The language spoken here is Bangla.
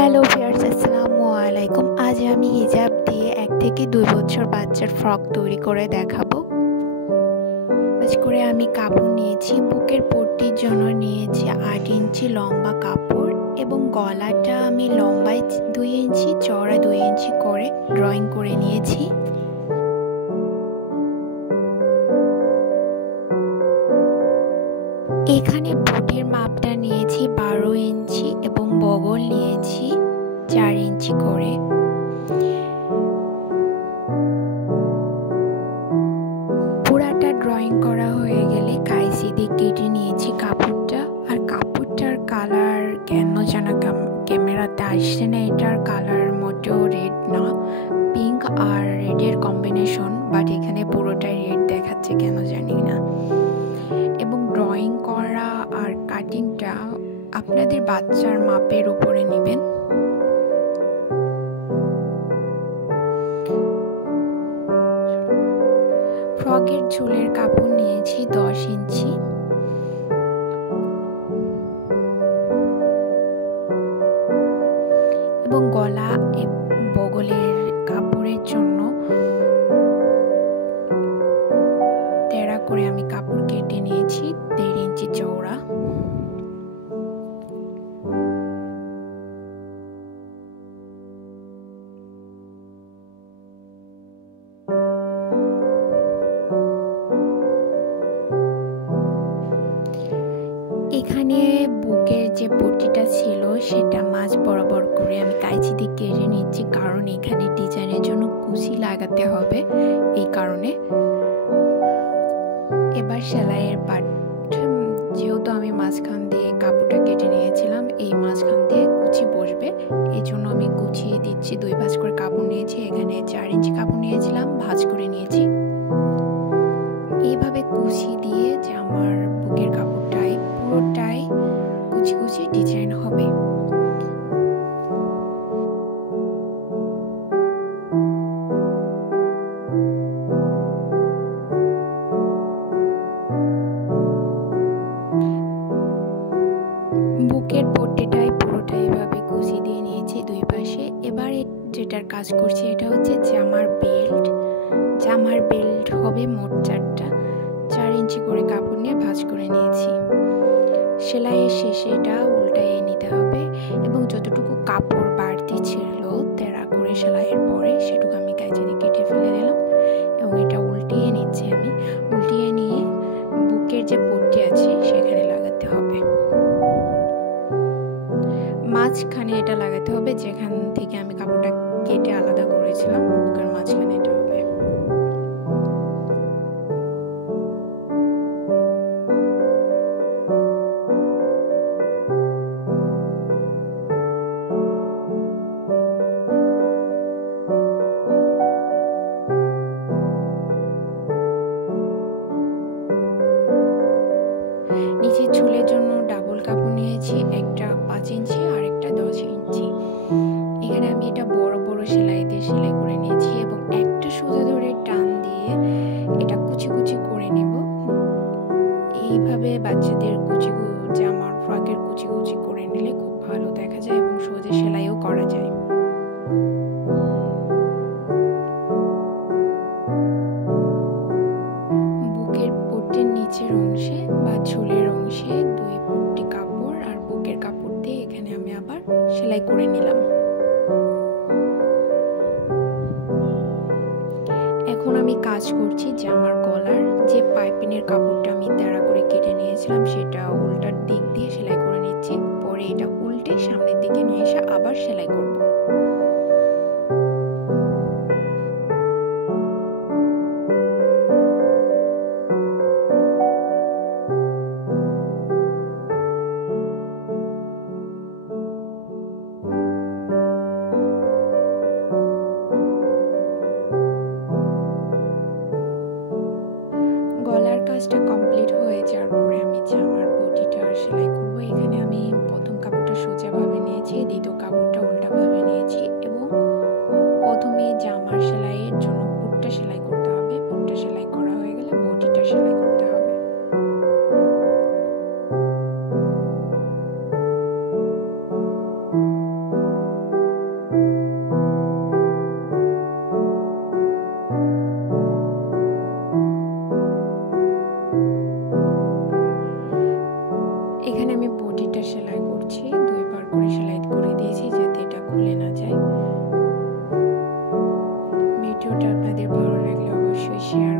হ্যালো ভিউয়ার্স, আসসালামু আলাইকুম। আজ আমি হিজাব দিয়ে 1 থেকে 2 বছর বাচ্চার ফ্রক তৈরি করে দেখাবো। আজ করে আমি কাপড় নিয়েছি, বুকের পট্টির জন্য নিয়েছি 8 ইঞ্চি লম্বা কাপড় এবং গলাটা আমি লম্বায় 2 ইঞ্চি চওড়া 2 ইঞ্চি করে ড্রয়িং করে নিয়েছি। এখানে বুকের মাপটা নিয়েছি 12 ইঞ্চি এবং বগল নিয়েছি 4 ইঞ্চি করে। পুরাটা ড্রয়িং করা হয়ে গেলে কাইচি দিয়ে কেটে নিয়েছি কাপড়টা। আর কাপড়টার কালার কেন যেন ক্যামেরাতে আসছে না, এটার কালার মোটেও রেড না, পিঙ্ক আর রেডের কম্বিনেশন, বাট এখানে পুরোটাই রেড দেখাচ্ছে কেন জানি না। এবং ড্রয়িং করা আর কাটিংটা আপনাদের বাচ্চার মাপের উপরে নেবেন। ফ্রকের ঝুলের কাপড় নিয়েছি 10 ইঞ্চি এবং গলা বগলের কাপড়ের জন্য তেড়া করে আমি কাপড় কেটে নিয়েছি 1.5 ইঞ্চি চওড়া। এখানে বুকের যে পট্টিটা ছিল সেটা মাঝ বরাবর করে আমি কাঁচি দিয়ে কেটে নিচ্ছি, কারণ এখানে ডিজাইনের জন্য কুচি লাগাতে হবে, এই কারণে। এবার সেলাইয়ের পার্ট, যেহেতু আমি মাঝখান দিয়ে কাপড়টা কেটে নিয়েছিলাম, এই মাঝখান দিয়ে কুচি বসবে, এই জন্য আমি কুচিয়ে দিচ্ছি। 2 ভাঁজ করে কাপড় নিয়েছি, এখানে 4 ইঞ্চি কাপড় নিয়েছিলাম, ভাঁজ করে নিয়েছি। এইভাবে কুচি দিয়ে যে আমার বুকের কাপড়টাই পুরোটাই কুচি কুচি ডিজাইন হবে। বুকের পট্টিটাই পুরোটাই এভাবে কুচি দিয়ে নিয়েছি 2 পাশে। এবার যেটার কাজ করছি এটা হচ্ছে জামার বেল্ট। জামার বেল্ট হবে মোট 4টা, 4 ইঞ্চি করে কাপড় নিয়ে ভাঁজ করে নিয়েছি। সেলাইয়ের শেষে এটা উল্টাইয়ে নিতে হবে এবং যতটুকু কাপড় বাড়তি ছিল তেড়া করে সেলাইয়ের পরে সেটুকু আমি কাঁচি দিয়ে কেটে ফেলে দিলাম এবং এটা উল্টিয়ে নিচ্ছি। আমি উল্টিয়ে নিয়ে বুকের যে পট্টি আছে সেখানে লাগাতে হবে, মাঝখানে এটা লাগাতে হবে, যেখান থেকে আমি কাপড়টা কেটে আলাদা করেছিলাম বুকের মাঝখানে এটা হবে। নিচের ঝুলের জন্য ডাবল কাপড় নিয়েছি, একটা 5 ইঞ্চি আর একটা 10 ইঞ্চি। এখানে আমি এটা বড় বড় সেলাই দিয়ে সেলাই করে নিয়েছি এবং একটা সোজা ধরে টান দিয়ে এটা কুচি কুচি করে নেব। এইভাবে বাচ্চাদের জামার ফ্রকের কুচি কুচি করে নিলে খুব ভালো দেখা যায় এবং সোজা সেলাইও করা যায়। বুকের পট্টির নিচের অংশে বা ঝুলের অংশে 2 পট্টি কাপড় আর বুকের কাপড় দিয়ে এখানে আমি আবার সেলাই করে নিলাম। এখন আমি কাজ করছি জামার গলার যে পাইপিনের কাপড়টা আমি তেড়া করে কেটে নিয়েছিলাম সেটা উল্টার দিক দিয়ে সেলাই করে নিচ্ছি, পরে এটা উল্টে সামনের দিকে নিয়ে এসে আবার সেলাই করব। গলার কাজটা কমপ্লিট হয়ে যাওয়ার পরে আমি জামার বডিটা সেলাই করব। এখানে আমি প্রথম কাপড়টা সোজাভাবে নিয়েছি, দ্বিতীয় কাপড়টা উল্টাভাবে এখানে আমি বডিটা সেলাই করছি, 2 বার করে সেলাই করে দিয়েছি যাতে এটা খুলে না যায়। ভিডিওটা আপনাদের ভালো লাগলে অবশ্যই শেয়ার